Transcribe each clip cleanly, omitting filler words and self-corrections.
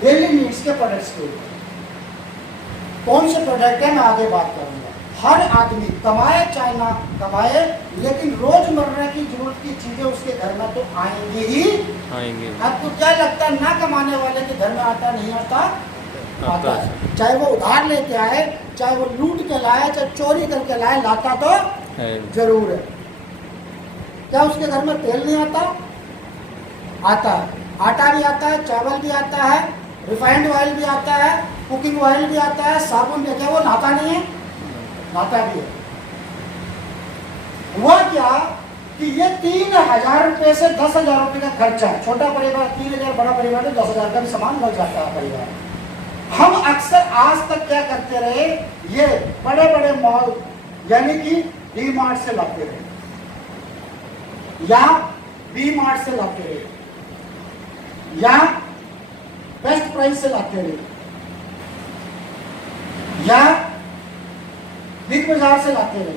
Daily needs के products के ऊपर। कौन से प्रोडक्ट है मैं आगे बात करूंगा। हर आदमी कमाए चाहे ना कमाए, लेकिन रोजमर्रा की जरूरत की चीजें उसके घर में तो आएंगी ही आएंगी। आपको क्या लगता है, ना कमाने वाले के घर में आता नहीं आता? आता है। चाहे वो उधार लेके आए, चाहे वो लूट के लाए, चाहे चोरी करके लाए, लाता तो जरूर है। क्या उसके घर में तेल नहीं आता? आता है। आटा भी आता है, चावल भी आता है, रिफाइंड ऑयल भी आता है, कुकिंग ऑयल भी आता है, साबुन भी। क्या वो नहाता नहीं है? नहाता भी है। हुआ क्या कि ये 3,000 रुपए से 10,000 रुपए का खर्चा है। छोटा परिवार 3,000, बड़ा परिवार तो 10,000 का भी सामान लग जाता है परिवार। हम अक्सर आज तक क्या करते रहे, ये बड़े बड़े मॉल यानी कि डी मार्ट से लाते रहे या बी मार्ट से लाते रहे या बेस्ट प्राइस से लाते रहे या बिग बाजार से लाते रहे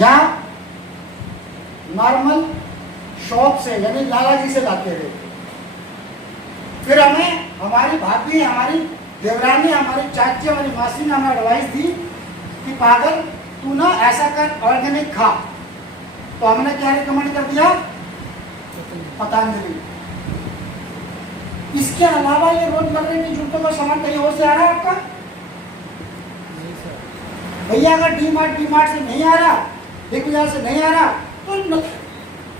या नॉर्मल शॉप से यानी लाला जी से लाते रहे। फिर हमें हमारी भाभी, हमारी देवरानी, हमारी चाची, हमारी मासी ने हमें एडवाइस दी कि पागल तू ना ऐसा कर, ऑर्गेनिक खा। तो हमने क्या रिकमेंड कर दिया? पतंजलि। इसके अलावा ये रोजमर्रा की जरूरतों का सामान कहीं और से आ रहा है आपका? भैया अगर डी मार्ट से नहीं आ रहा, बिग बाजार से नहीं आ रहा, तो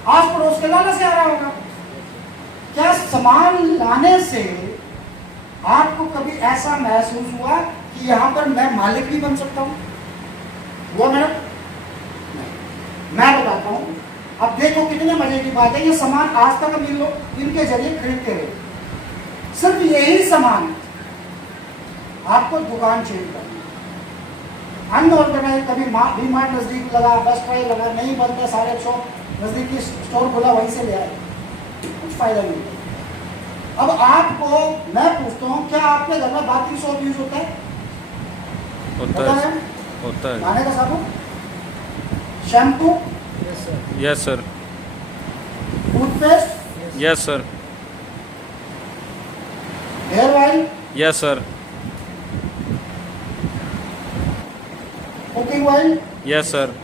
आस पड़ोस के लाला से आ रहा होगा। क्या सामान लाने से आपको कभी ऐसा महसूस हुआ कि यहाँ पर मैं मालिक भी बन सकता हूँ? वो मैडम मैं बताता हूँ। अब देखो कितने मजे की बात है। ये सामान आज तक हम इनके जरिए खरीदते रहे। सिर्फ यही सामान आपको दुकान चेंज करनी, अनऑर्गेनाइज। कभी डी मार्ट नजदीक लगा, बेस्ट प्राइस लगा, नहीं बनता, सारे शॉप नजदीकी स्टोर खुला, वहीं से ले आए, कुछ फायदा नहीं। अब आपको मैं पूछता हूँ, क्या आपके घर में बाथरूम सोप यूज होता है? होता है। नहाने का साबुन, shampoo, yes sir. Toothpaste, yes sir. Hair oil, yes sir. Cooking oil, yes sir.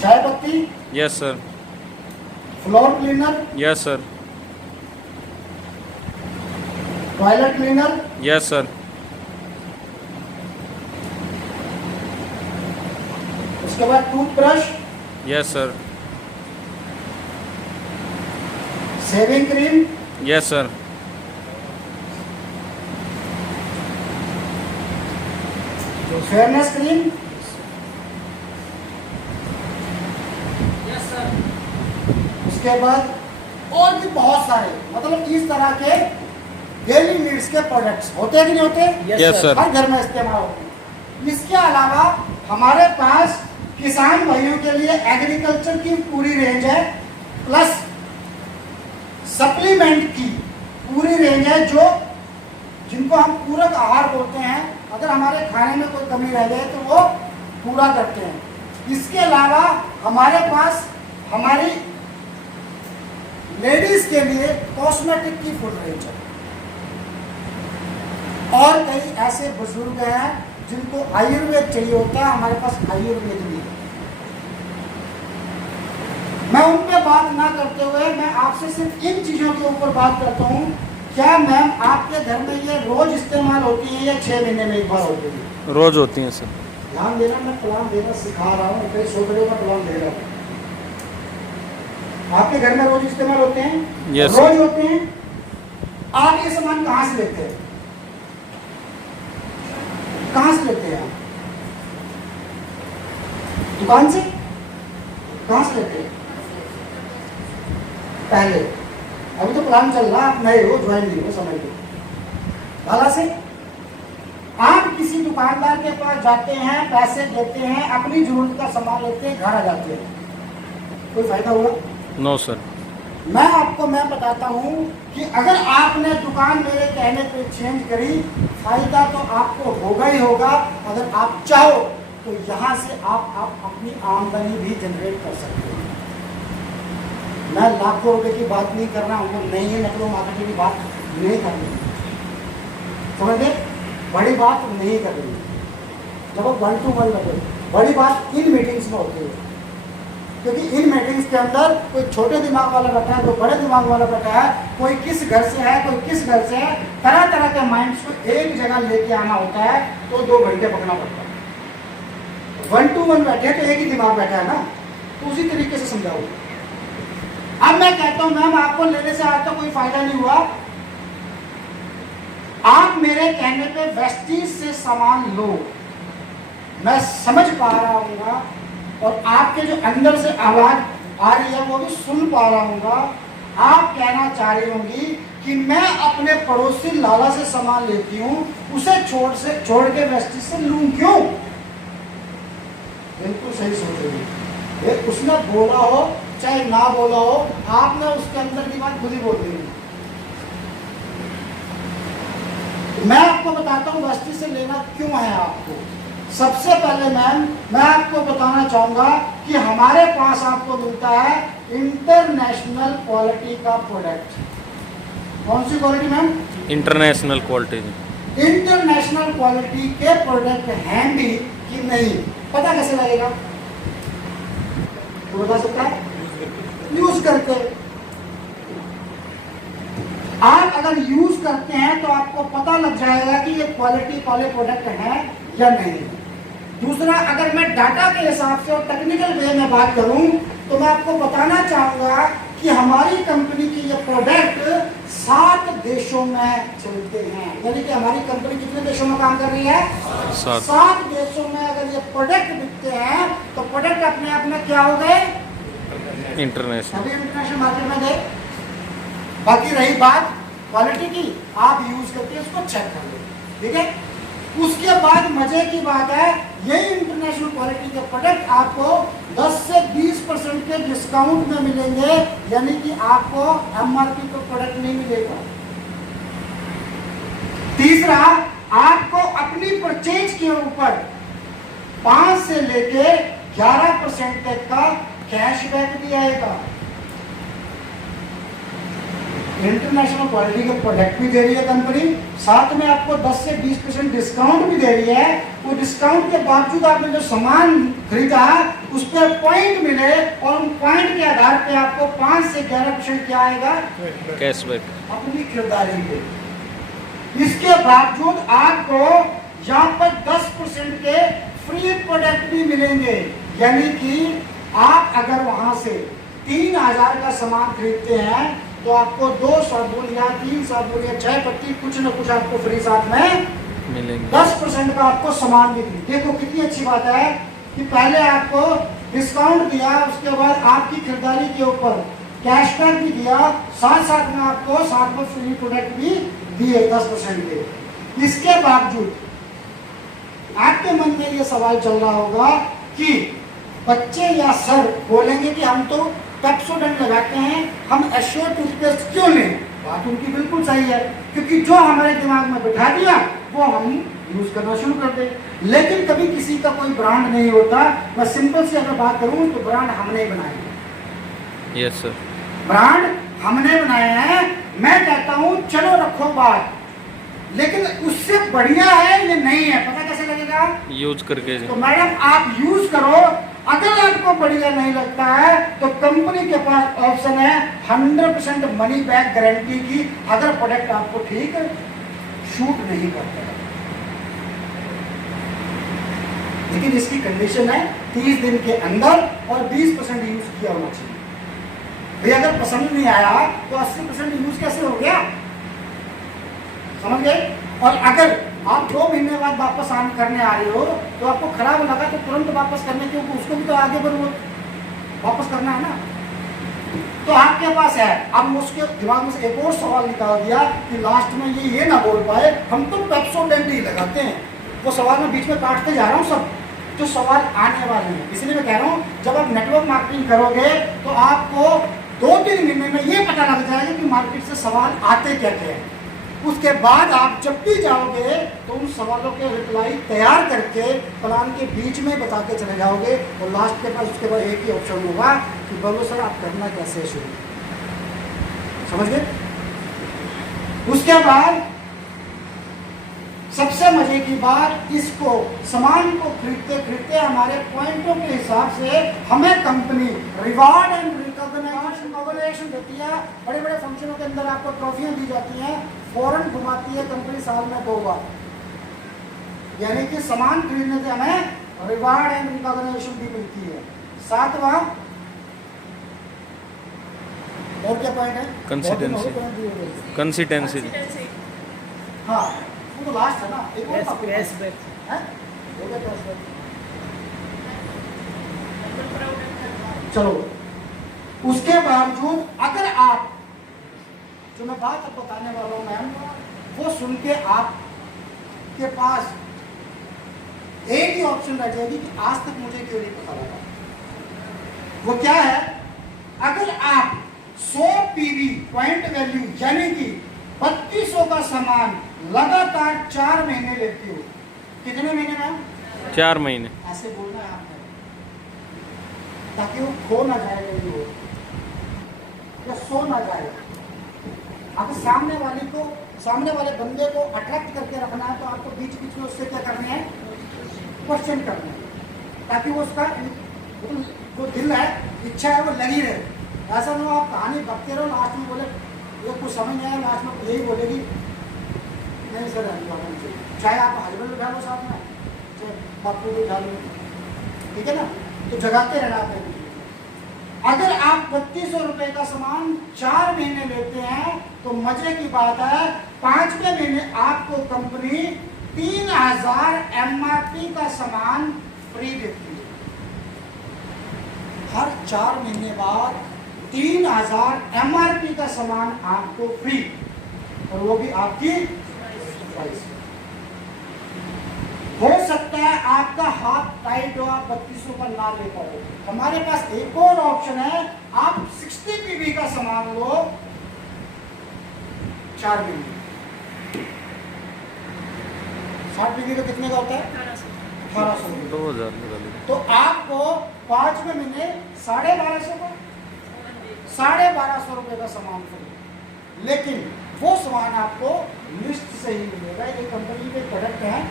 चाय पत्ती, yes sir. Floor cleaner, yes sir. Toilet cleaner, yes sir. उसके बाद toothbrush, yes sir. Shaving cream, yes sir. Fairness cream, उसके बाद और भी बहुत सारे, मतलब इस तरह के डेली नीड्स के प्रोडक्ट्स होते हैं कि नहीं होते? Yes sir. हर घर में इस्तेमाल होते हैं। इसके अलावा हमारे पास किसान भाइयों के लिए एग्रीकल्चर की पूरी रेंज है, प्लस सप्लीमेंट की पूरी रेंज है, जो जिनको हम पूरक आहार बोलते हैं। अगर हमारे खाने में कोई कमी रह जाए तो वो पूरा करते हैं। इसके अलावा हमारे पास हमारी लेडीज के लिए कॉस्मेटिक की फुल रेंज है, और कई ऐसे बुजुर्ग हैं जिनको आयुर्वेद चाहिए होता है, हमारे पास आयुर्वेद भी है। मैं उन पे बात ना करते हुए मैं आपसे सिर्फ इन चीजों के ऊपर बात करता हूँ। क्या मैम आपके घर में ये रोज इस्तेमाल होती है या 6 महीने में एक बार होती है? रोज होती हैं सर। ध्यान देना, मैं प्लान देना सिखा रहा हूँ, कई सोचने का प्लान दे रहा हूँ। आपके घर में रोज इस्तेमाल होते हैं? यस रोज होते हैं। आप ये सामान कहाँ से लेते हैं? कहाँ से लेते हैं आप? दुकान से? कहाँ से लेते हैं? पहले, अभी तो प्लान चल रहा, आप नए हो, ज्वाइन नहीं हो, समझ लो। भाला से आप किसी दुकानदार के पास जाते हैं, पैसे देते हैं, अपनी जरूरत का सामान लेते हैं, घर आ जाते हैं, कोई फायदा हुआ? No sir. मैं बताता हूँ कि अगर आपने दुकान मेरे कहने पे चेंज करी, फायदा तो आपको होगा ही होगा। अगर आप चाहो तो यहाँ से आप अपनी आमदनी भी जनरेट कर सकते हैं। मैं लाखों रुपए की बात नहीं कर रहा हूँ, नहीं है नेटवर्क मार्केटिंग की बात नहीं कर रही, समझ गए? बड़ी बात नहीं कर रही जब आप 1 to 1 बैठे, बड़ी बात इन मीटिंग्स में होती है, क्योंकि इन मीटिंग्स के अंदर कोई छोटे दिमाग वाला बैठा है, कोई बड़े दिमाग वाला बैठा है, कोई किस घर से है, कोई किस घर से है, तरह तरह के माइंड्स को एक जगह लेके आना होता है, तो 2 घंटे पकड़ना पड़ता है। 1 to 1 बैठे तो एक ही दिमाग बैठा है ना, तो उसी तरीके से समझाओ। अब मैं कहता हूं मैम आपको लेने से आज तक कोई फायदा नहीं हुआ, आप मेरे कहने पे वेस्टीज से सामान लो, मैं समझ पा रहा हूँ और आपके जो अंदर से आवाज आ रही है वो भी सुन पा रहा हूँ। आप कहना चाह रही होंगी कि मैं अपने पड़ोसी लाला से सामान लेती हूँ, उसे छोड़ के वेस्टीज से लूं क्यों? बिल्कुल सही सोच रही है, उसने बोला हो चाहे ना बोला हो, आपने उसके अंदर की बात खुद ही बोल दी। मैं आपको बताता हूँ वेस्टीज से लेना क्यों है आपको। सबसे पहले मैम मैं आपको बताना चाहूंगा कि हमारे पास आपको मिलता है इंटरनेशनल क्वालिटी का प्रोडक्ट। कौन सी quality ma'am? International quality. International quality के प्रोडक्ट हैं भी कि नहीं पता कैसे लगेगा? तो बता सकता है यूज करके। आप अगर यूज करते हैं तो आपको पता लग जाएगा कि ये क्वालिटी वाले प्रोडक्ट हैं या नहीं। दूसरा, अगर मैं डाटा के हिसाब से और टेक्निकल वे में बात करूं तो मैं आपको बताना चाहूंगा कि हमारी कंपनी की ये प्रोडक्ट 7 देशों में चलते हैं। यानी कि हमारी कंपनी कितने देशों में काम कर रही है? 7 देशों में अगर ये प्रोडक्ट बिकते हैं तो प्रोडक्ट अपने आप में क्या हो गए? इंटरनेशनल। अभी इंटरनेशनल मार्केट में गए। बाकी रही बात क्वालिटी की, आप यूज करके उसको चेक कर लो, ठीक है? उसके बाद मजे की बात है, यही इंटरनेशनल क्वालिटी के प्रोडक्ट आपको 10 से 20% के डिस्काउंट में मिलेंगे, यानी कि आपको एमआरपी पर प्रोडक्ट नहीं मिलेगा। तीसरा, आपको अपनी परचेज के ऊपर 5 से लेके 11% तक का कैशबैक भी आएगा। इंटरनेशनल क्वालिटी के प्रोडक्ट भी दे रही है कंपनी, साथ में आपको 10 से 20% डिस्काउंट भी दे रही है। वो डिस्काउंट के बावजूद आपने जो सामान खरीदा उस पर पॉइंट मिले और उन पॉइंट के आधार पे आपको 5 से 11% क्या आएगा? कैशबैक अपनी खरीदारी पे। इसके बावजूद आपको यहाँ पर 10% के फ्री प्रोडक्ट भी मिलेंगे, यानी कि आप अगर वहां से 3000 का सामान खरीदते हैं तो आपको 2 साबुन या 3 साबुन या 6 पत्ती कुछ न कुछ आपको फ्री साथ में मिलेंगे। 10% का आपको सामान भी दी। देखो कितनी अच्छी बात है कि पहले आपको डिस्काउंट दिया, उसके बाद आपकी खरीदारी के ऊपर कैशबैक भी दिया, साथ साथ में आपको साथ में फ्री प्रोडक्ट भी दिए 10% के। इसके बावजूद आपके मन में ये सवाल चल रहा होगा कि बच्चे या सर बोलेंगे कि हम तो पेप्सोडेंट लगाते हैं, हम एश्योर टूथपेस्ट क्यों लें? बात उनकी बिल्कुल सही है, क्योंकि जो हमारे दिमाग में बिठा दिया वो हम यूज करना शुरू कर दें। लेकिन कभी किसी का कोई ब्रांड नहीं होता। मैं सिंपल से अगर बात करूं तो ब्रांड हमने बनाए हैं। Yes sir. ब्रांड हमने बनाए हैं। मैं कहता हूं चलो रखो बात, लेकिन उससे बढ़िया है ये नहीं है, पता कैसे लगेगा? यूज करके। तो मैडम आप यूज करो, अगर आपको बढ़िया नहीं लगता है तो कंपनी के पास ऑप्शन है 100% मनी बैक गारंटी की, अगर प्रोडक्ट आपको ठीक शूट नहीं करता है। लेकिन इसकी कंडीशन है 30 दिन के अंदर और 20% यूज किया होना चाहिए। भैया अगर पसंद नहीं आया तो 80% यूज कैसे हो गया? समझ गए? और अगर आप 2 महीने बाद वापस ऑन करने आ रहे हो तो आपको खराब लगा तो तुरंत वापस करने के, उसको भी तो आगे बढ़ो, वापस करना है ना। तो आपके पास है, अब उसके दिमाग में से एक और सवाल निकाल दिया कि लास्ट में ये ना बोल पाए हम तो पेप्सोडेंट ही लगाते हैं। वो सवाल मैं बीच में काटते जा रहा हूँ सब जो सवाल आने वाले हैं, इसलिए मैं कह रहा हूँ जब आप नेटवर्क मार्केटिंग करोगे तो आपको 2-3 महीने में ये पता लग जाएगा कि मार्केट से सवाल आते क्या क्या है। उसके बाद आप जब भी जाओगे तो उन सवालों के रिप्लाई तैयार करके प्लान के बीच में बता के चले जाओगे और लास्ट के पास उसके बाद एक ही ऑप्शन होगा कि बोलो सर आप करना कैसे शुरू। समझ गए? उसके बाद सबसे मजे की बात, इसको सामान को खरीदते खरीदते हमारे पॉइंटों के हिसाब से हमें कंपनी रिवार्ड एंड रिकॉग्निशन देती है। बड़े बड़े फंक्शनों के अंदर आपको ट्रॉफियां दी जाती हैं, फौरन घुमाती है कंपनी साल में 2 बार। यानी कि सामान खरीदने से हमें रिवार्ड एंड रिकॉग्निशन भी मिलती है। 7वां और क्या पॉइंट है? कंसिस्टेंसी हाँ, वो तो लास्ट है ना। एक और topic है। कैशबैक हैं? हो गया cashback। चलो, उसके बावजूद अगर आप, जो मैं बात अब बताने वाला हूं मैम, वो सुन के आपके पास एक ही ऑप्शन रह जाएगी कि आज तक मुझे क्यों नहीं पता लगा। वो क्या है? अगर आप 100 पीवी पॉइंट वैल्यू यानी कि 3200 का सामान लगातार 4 महीने लेते हो, कितने महीने मैम? 4 महीने। ऐसे बोलना है आपने, ताकि वो खो ना जाए कहीं वो, या सो ना जाए। आपको सामने वाले बंदे को अट्रैक्ट करके रखना है, तो आपको बीच बीच में उससे क्या करना है? क्वेश्चन करना है, ताकि वो उसका जो दिल है, इच्छा है, वो लगी रहे। ऐसा ना हो आप कहानी बकते रहो, लास्ट में बोले ये कुछ समझ नहीं आया, लास्ट में यही बोलेगी नहीं सर नहीं चाहिए। चाहे आप हस्बैंड उठा लो साथ में, चाहे बापू को उठा लो, ठीक है ना? तो जगाते रहना आप। अगर आप 3200 रुपए का सामान 4 महीने लेते हैं, तो मजे की बात है 5वें महीने आपको कंपनी 3000 MRP का सामान फ्री देती है। हर 4 महीने बाद 3000 MRP का सामान आपको फ्री, और वो भी आपकी चॉइस। हो सकता है आपका हाथ टाइट हो, आप 3200 का ना ले पाओ। हमारे पास एक और ऑप्शन है, आप 60 पीवी का सामान लो 4 महीने। 60 पीवी का कितने का होता है? 1800। 2000 तो आपको 5वें महीने 1250 का 1250 रुपए का सामान फ्री। लेकिन वो सामान आपको लिस्ट से ही मिलेगा। ये कंपनी के प्रोडक्ट हैं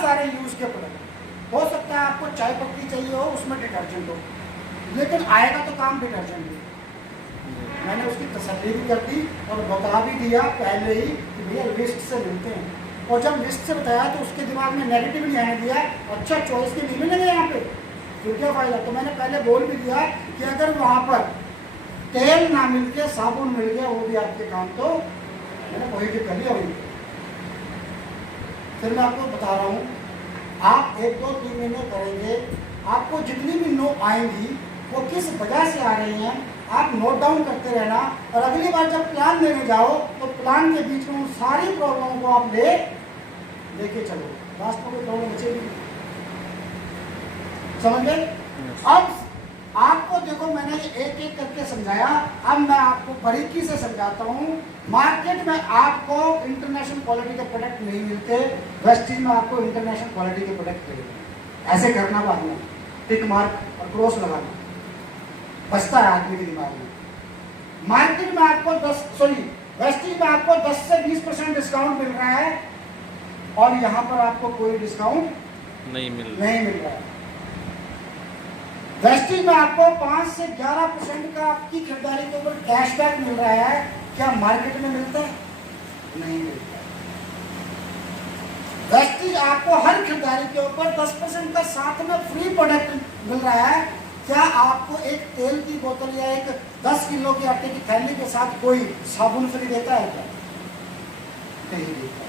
सारे यूज के प्रोडक्ट। हो सकता है आपको चाय पत्ती चाहिए हो, उसमें डिटर्जेंट हो, लेकिन आएगा तो काम डिटर्जेंट ही। मैंने उसकी तसल्ली भी कर दी और बता भी दिया पहले ही कि भैया लिस्ट से मिलते हैं। और जब लिस्ट से बताया तो उसके दिमाग में नेगेटिव नहीं आने दिया, अच्छा चॉइस के नहीं मिलेंगे यहाँ पे, फिर क्या फायदा। तो मैंने पहले बोल भी दिया कि अगर वहाँ पर तेल ना मिल के साबुन मिल गया, वो भी आपके काम, तो मैंने पॉजिटिव कर लिया वही। फिर मैं आपको बता रहा हूँ, आप 1, 2, 3 महीने करेंगे, आपको जितनी भी नो आएंगी वो किस वजह से आ रही हैं, आप नोट डाउन करते रहना। और अगली बार जब प्लान देने जाओ तो प्लान के बीच में उन सारी प्रॉब्लमों को आप लेके चलो, लास्ट में कोई प्रॉब्लम बचेगी। समझ गए? अब आपको देखो, मैंने एक एक करके समझाया, अब मैं आपको बारीकी से समझाता हूँ। मार्केट में आपको इंटरनेशनल क्वालिटी के प्रोडक्ट नहीं मिलते, वेस्टीज में आपको इंटरनेशनल क्वालिटी के प्रोडक्ट मिलते। ऐसे करना बाद में टिक मार्क और क्रॉस लगाना, बचता है आदमी के दिमाग में। मार्केट में आपको वेस्टीज में आपको 10 से 20% डिस्काउंट मिल रहा है, और यहाँ पर आपको कोई डिस्काउंट नहीं मिल रहा है। वेस्टीज में आपको 5 से 11% का आपकी खरीदारी के ऊपर कैशबैक मिल रहा है, क्या मार्केट में मिलता है? नहीं मिलता। वेस्टीज आपको हर खरीदारी के ऊपर 10% का साथ में फ्री प्रोडक्ट मिल रहा है, क्या आपको एक तेल की बोतल या एक 10 किलो की आटे की थैली के साथ कोई साबुन फ्री देता है क्या? नहीं देता।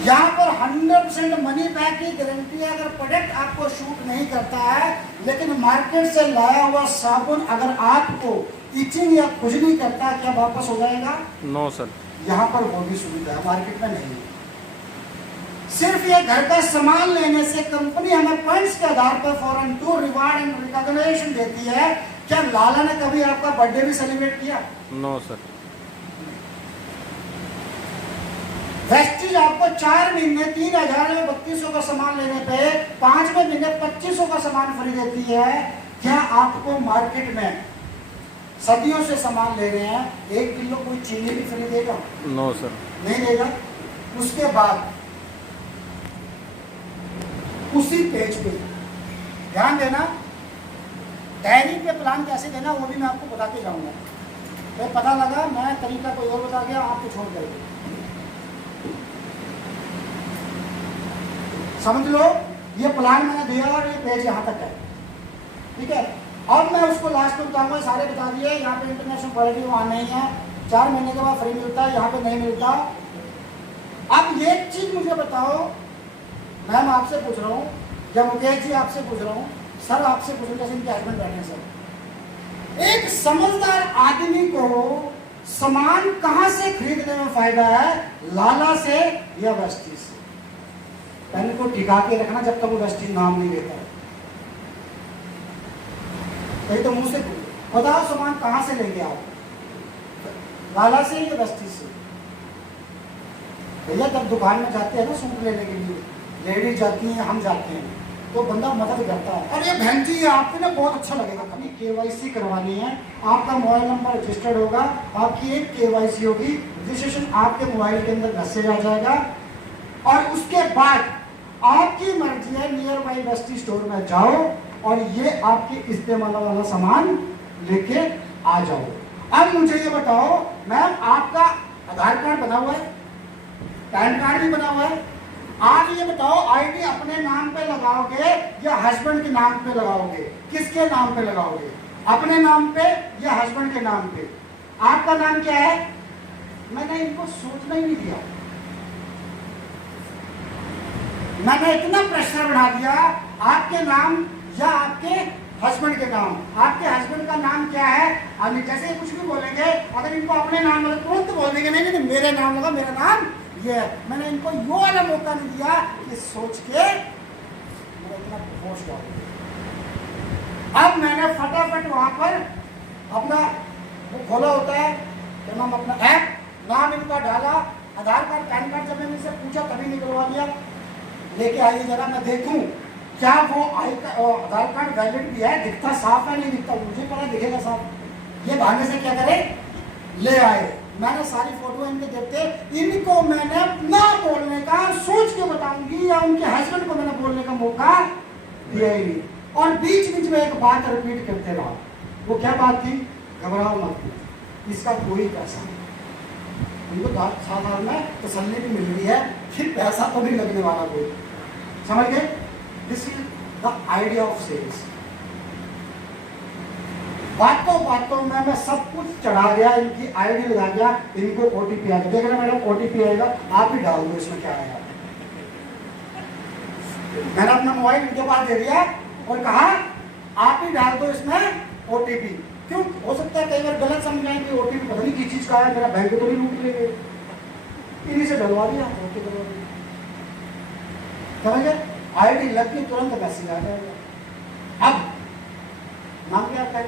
यहाँ पर 100% मनी बैक की गारंटी है। अगर प्रोडक्ट आपको शूट नहीं करता है, लेकिन मार्केट से लाया हुआ साबुन अगर आपको इचिंग या खुजली करता है, क्या वापस हो जाएगा? No sir. यहाँ पर वो भी सुविधा है, मार्केट में नहीं। सिर्फ ये घर का सामान लेने से कंपनी हमें पॉइंट्स के आधार पर फॉरन टू रिवार्ड एंड रिकॉग्निशन देती है। क्या लाला ने कभी आपका बर्थडे भी सेलिब्रेट किया? No sir. वेस्टीज आपको 4 महीने 3000 में 3200 का सामान लेने पे 5वें महीने 2500 का सामान फ्री देती है। क्या आपको मार्केट में सदियों से सामान ले रहे हैं, 1 किलो कोई चीनी भी फ्री देगा? No sir. नहीं देगा। उसके बाद उसी पेज पे ध्यान देना, डायरी पे प्लान कैसे देना वो भी मैं आपको बताते जाऊंगा। तो पता लगा मैं तरीका कोई और बता गया, आपको छोड़ करके समझ लो ये प्लान मैंने दिया और ये पेज यहाँ तक है, ठीक है। अब मैं उसको लास्ट में बताऊंगा, सारे बता दिए। यहाँ पे इंटरनेशनल क्वालिटी वहाँ नहीं है, 4 महीने के बाद फ्री मिलता है, यहाँ पे नहीं मिलता। अब ये चीज मुझे बताओ, मैम आपसे पूछ रहा हूँ या मुकेश जी आपसे पूछ रहा हूँ, सर आपसे पूछ रहा हूँ, इनके हस्बैंड बैठे सर, एक समझदार आदमी को सामान कहाँ से खरीदने में फायदा है, लाला से या वेस्टी से? पेन को टिका के रखना जब तक वो वेस्टी नाम नहीं देता है। नहीं तो मुंह से बताओ सामान कहाँ से लेंगे आप, लाला से या वेस्टी से? भैया जब दुकान में जाते हैं ना सूट लेने के लिए, लेडीज जाती हैं, हम जाते हैं, तो बंदा मदद करता है, अरे बहन जी आपको ना बहुत अच्छा लगेगा, कभी KYC करवानी है, आपका मोबाइल नंबर रजिस्टर्ड होगा, आपकी एक KYC होगी, रजिस्ट्रेशन आपके मोबाइल के अंदर मैसेज आ जाएगा, और उसके बाद आपकी मर्जी है नियर बाई वेस्टी स्टोर में जाओ और ये आपके इस्तेमाल वाला सामान लेके आ जाओ। अब मुझे ये बताओ मैम, आपका आधार कार्ड बना हुआ है, पैन कार्ड भी बना हुआ है, आप ये बताओ आईडी अपने नाम पे लगाओगे या हस्बैंड के नाम पे लगाओगे? किसके नाम पे लगाओगे, अपने नाम पे या हस्बैंड के नाम पे? आपका नाम क्या है? मैंने इनको सोचना ही नहीं दिया, मैंने इतना प्रेशर बढ़ा दिया, आपके नाम या आपके हस्बैंड के नाम। आपके हस्बैंड का नाम क्या है? अब जैसे कुछ भी बोलेंगे, अगर इनको अपने नाम मतलब तुरंत बोल देंगे नहीं नहीं मेरे नाम लगा, मेरा नाम ये। मैंने इनको यो वाला मौका नहीं दिया कि सोच के मैंने इतना होश डाल दिया। अब मैंने फटाफट वहां पर अपना वो खोला होता है तो नाम, अपना ऐप, नाम इनका डाला, आधार कार्ड पैन कार्ड जब मैंने इनसे पूछा तभी निकलवा दिया, लेके आइए जरा मैं देखूं क्या वो आधार कार्ड वैलिड भी है, दिखता साफ है नहीं दिखता, मुझे पता दिखेगा साफ। ये भागने से क्या करे, ले आए। मैंने सारी फोटो इनके देखते, इनको मैंने ना बोलने का, सोच के बताऊंगी, या उनके हस्बैंड को मैंने बोलने का मौका दिया ही नहीं। और बीच बीच में एक बात रिपीट करते रहा। वो क्या बात थी? घबराओ मत, इसका कोई पैसा नहीं। उनको 7 साल में तसल्ली भी मिल रही है, फिर पैसा तो नहीं लगने वाला कोई, समझ गए? This is the idea of sales. बातों में मैं सब कुछ चढ़ा गया, इनकी आईडी लगा दिया, इनको OTP आ गया। देख रहे मैडम OTP आएगा, आप ही डाल दो इसमें क्या आएगा। मैंने अपना मोबाइल इनके पास दे दिया और कहा आप ही डाल दो इसमें OTP। क्यों? हो सकता है कई बार गलत समझ जाए कि OTP पता नहीं किस चीज का है, मेरा बैंक तो नहीं लूट लेंगे, इन्हीं से डलवा दिया, समझ गए? आईडी लग के तुरंत मैसेज आ जाएगा। अब नाम क्या आपका?